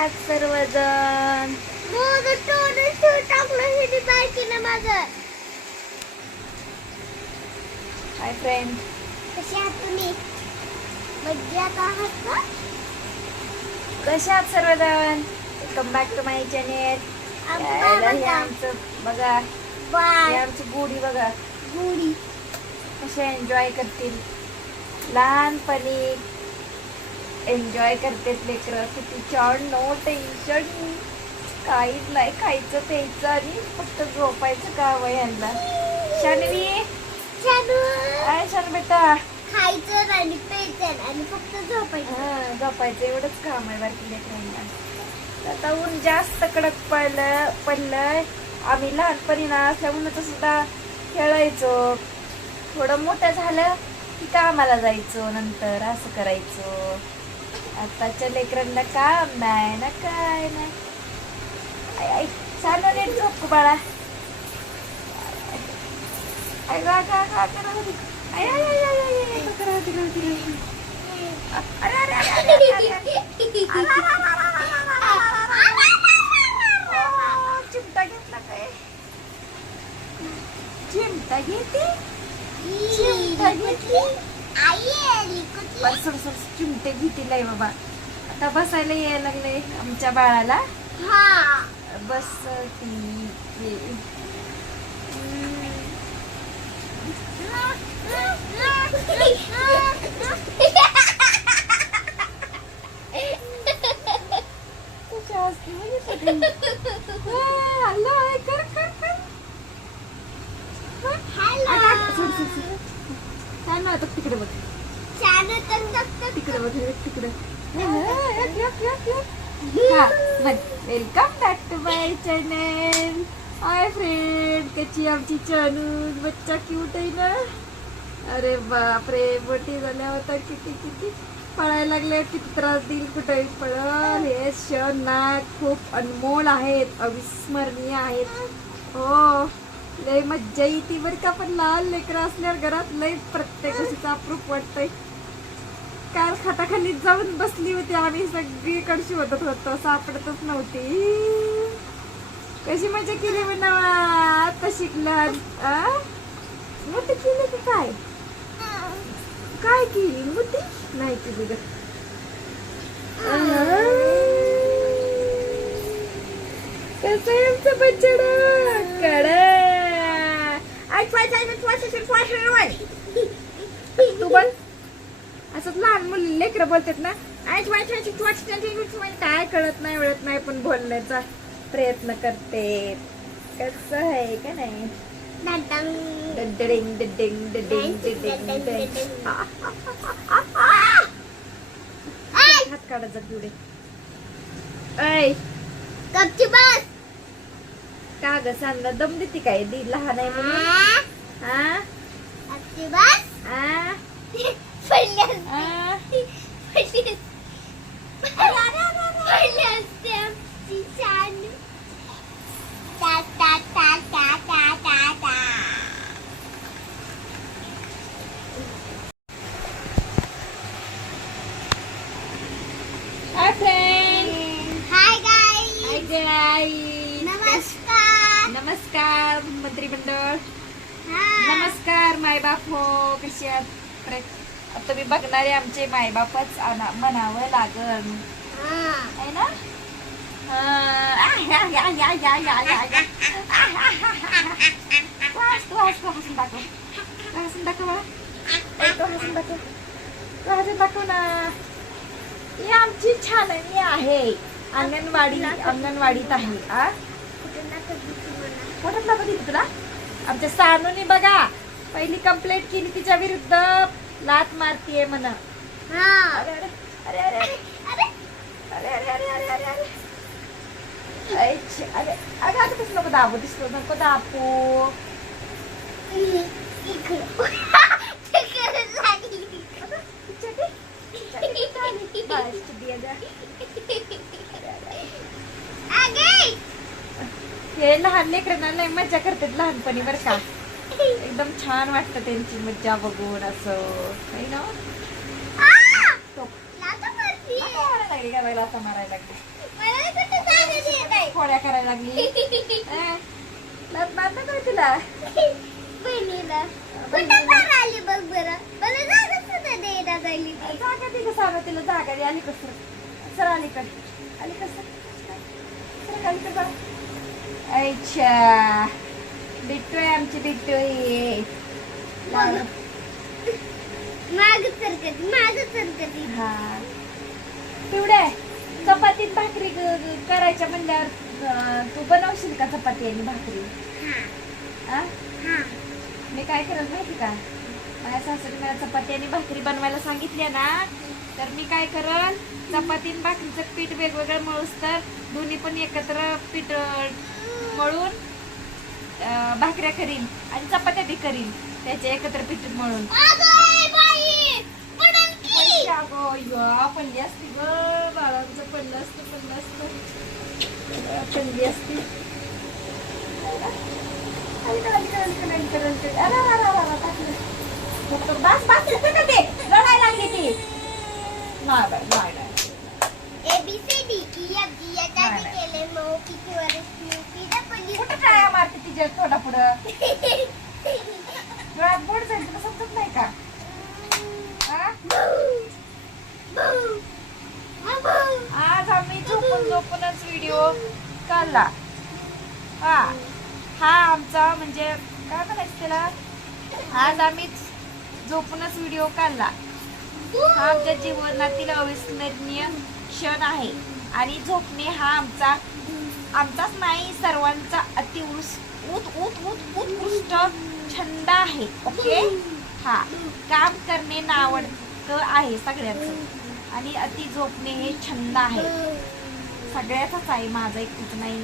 आहात सर्वजण? Hi friend, कसे आहात तुम्ही? मज्जात आहात का? कशा आहात सर्वजण? Welcome back to my channel. आमचं बघा, हे आमची गुढी बघा गुढी कशा एन्जॉय करतील. लहानपणी एन्जॉय करते लेकरं. किती छान, नो टेन्शन, काहीच नाही. खायचं प्यायचं आणि फक्त झोपायचं काम आहे यांना. शानवी, काय शान बेटा? खायचं आणि प्यायचं आणि फक्त झोपायचं. झोपायचं एवढंच काम आहे बाकी लेकरांना. आता ऊन जास्त कडक पडलंय. आम्ही लहानपणी ना असल्यामुळे सुद्धा खेळायचो. थोडं मोठं झालं की कामाला जायचो, नंतर असं करायचो. आताच्या लेकरांना काम नाही ना, काय नाही. आई छान नीट झोप बाळा. चिमटा घेतला काय? चिमटा घेते, चिमटा घेतली. चिमटे घेतील बाबा. आता बसायला यायला लागले आमच्या बाळाला. बस तिकडे बघ, तिकडे बघ, तिकडे. Welcome back to my channel. Hi friend, कशी आमची चानू बच्चा क्यूट आहे ना. अरे बापरे, मोठी झाल्या होता किती किती पळायला लागले. किती त्रास देईल, कुठेही पळल. हे क्षण ना खूप अनमोल आहेत, अविस्मरणीय आहेत. हो, लय मज्जा येते बरं का. पण लहान लेकरं असल्यावर घरात लय प्रत्येक गोष्टीचं अप्रूप वाटतंय. काल खाटाखाली जाऊन बसली होती आम्ही, सगळीकडे शोधत होतो, सापडतच नव्हती. कशी मजा केली म्हणा. तशी मोठी केली की काय? काय केली? मोठी नाही केली ग. कसं आहे आमचं बच्चाडा कडा. तू बोल. असंच लहान मुली लेकरं बोलतात ना, काय कळत नाही वळत नाही, पण बोलण्याचा प्रयत्न करते. कसं आहे का नाही? डडिंग डडिंग डडिंग डडिंग. हात काढायचा पुढे. ऐ बस. का ग सांगा, दम देते काय? दी लहान आहे म्हणून. बस. Hi friend. Hi guys. नमस्कार मंत्रिमंडळ. नमस्कार मायबाप हो. कशी आहात? आता मी बघणारे आमचे मायबापच म्हणावं लागल आहे ना. हसून दाखव ना. ही आमची छाननी आहे. अंगणवाडीत आहे. कुठं दाखव दिली तुला? आमच्या सानूनी बघा पहिली कंप्लेंट केली तिच्या विरुद्ध. लात मारतीये म्हण. अरे अरे अरे अरे अरे अरे अरे अरे अरे अरे अरे अरे अगं आता कसं नको दाबू. दिसलो नको दाबू. हे लहान लेकरांना लय मज्जा करतात लहानपणी बरं का. एकदम छान वाटतं त्यांची मज्जा बघून असं, नाही ना. मारायला लागली. पोळ्या करायला लागली. लात मारलं काय तिला? बहिणीला कुठं फार आली बघ बरं. मला जागा सुद्धा देईना झाली ती. जागा दिली सांगा तिला जागा दे. आली कसं सर अलीकडे आली कसं सर अलीकडे बघ. अच्छा बिट्टू आहे आमची बिट्टू आहे. माग सरकती हा पिवड्या चपातीत भाकरी करायच्या म्हणल्यावर तू बनवशील का चपाती आणि भाकरी? आ? मी काय करत माहिती का? माझ्या सासूने मला चपाती आणि भाकरी बनवायला सांगितल्या ना, तर मी काय करल चपाती आणि भाकरीचं पीठ वेगवेगळं मळूस तर दोन्ही पण एकत्र पीठ मळून भाकऱ्या करीन आणि चपात्या बी करीन त्याचे एकत्र पीठ मळून. पडली असती ग बाळांचं पडलं असतं पडली असती. लढायला लागली ती. ABCD केले मग किती वर्ष कुठं टाळ्या मारते तिच्या थोडा पुढं डोळ्यात बोट जाईल तुला समजत नाही का? आज आम्ही झोपूनच व्हिडिओ काढला. हा आमचा म्हणजे काय म्हणायचं त्याला, आज आम्ही झोपूनच व्हिडिओ काढला. हा आमच्या जीवनातील अविस्मरणीय क्षण आहे आणि झोपणे हा आमचाच नाही सर्वांचा उत्कृष्ट छंद आहे. ओके हा काम करणे आवडतं आहे सगळ्यांचं आणि अति झोपणे हे छंद आहे सगळ्याचाच आहे, माझा एकटीच नाही.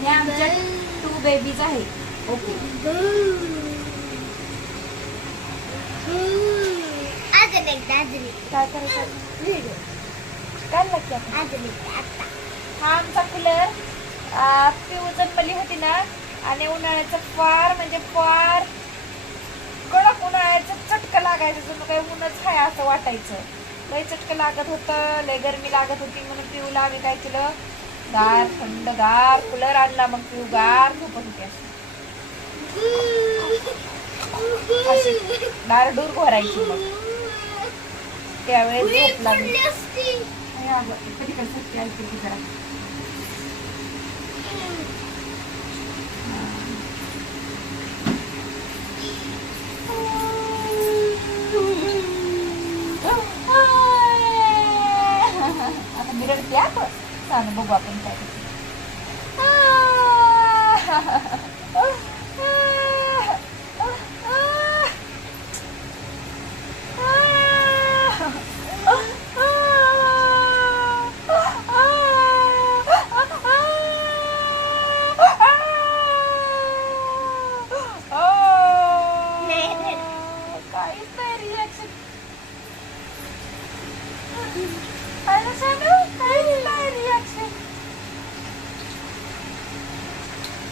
हे आमच्या 2 बेबीज आहे. ओके काय करायचं काय लागते हा आमचा कूलर पिऊ जन्मली होती ना आणि उन्हाळ्याचं फार म्हणजे फार कडक उन्हाळ्याचं चटकं लागायचं जणू काही ऊनच आहे असं वाटायचं. लय चटकं लागत होतं, लय गरमी लागत होती म्हणून पिऊला आम्ही काय केलं गार थंडगार कूलर आणला. मग पिऊ गार झोपत होती अशी डारडूर भरायची. मग त्यावेळेस झोप लागली. कधी कसं ऐकते की जरा आता मिरड द्या सांग बघू आपण काय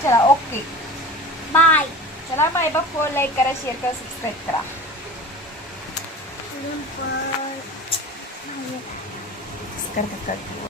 चला ओके बाय. चला माय बाप को लाईक करा, शेअर करा, सबस्क्राईब करा. कर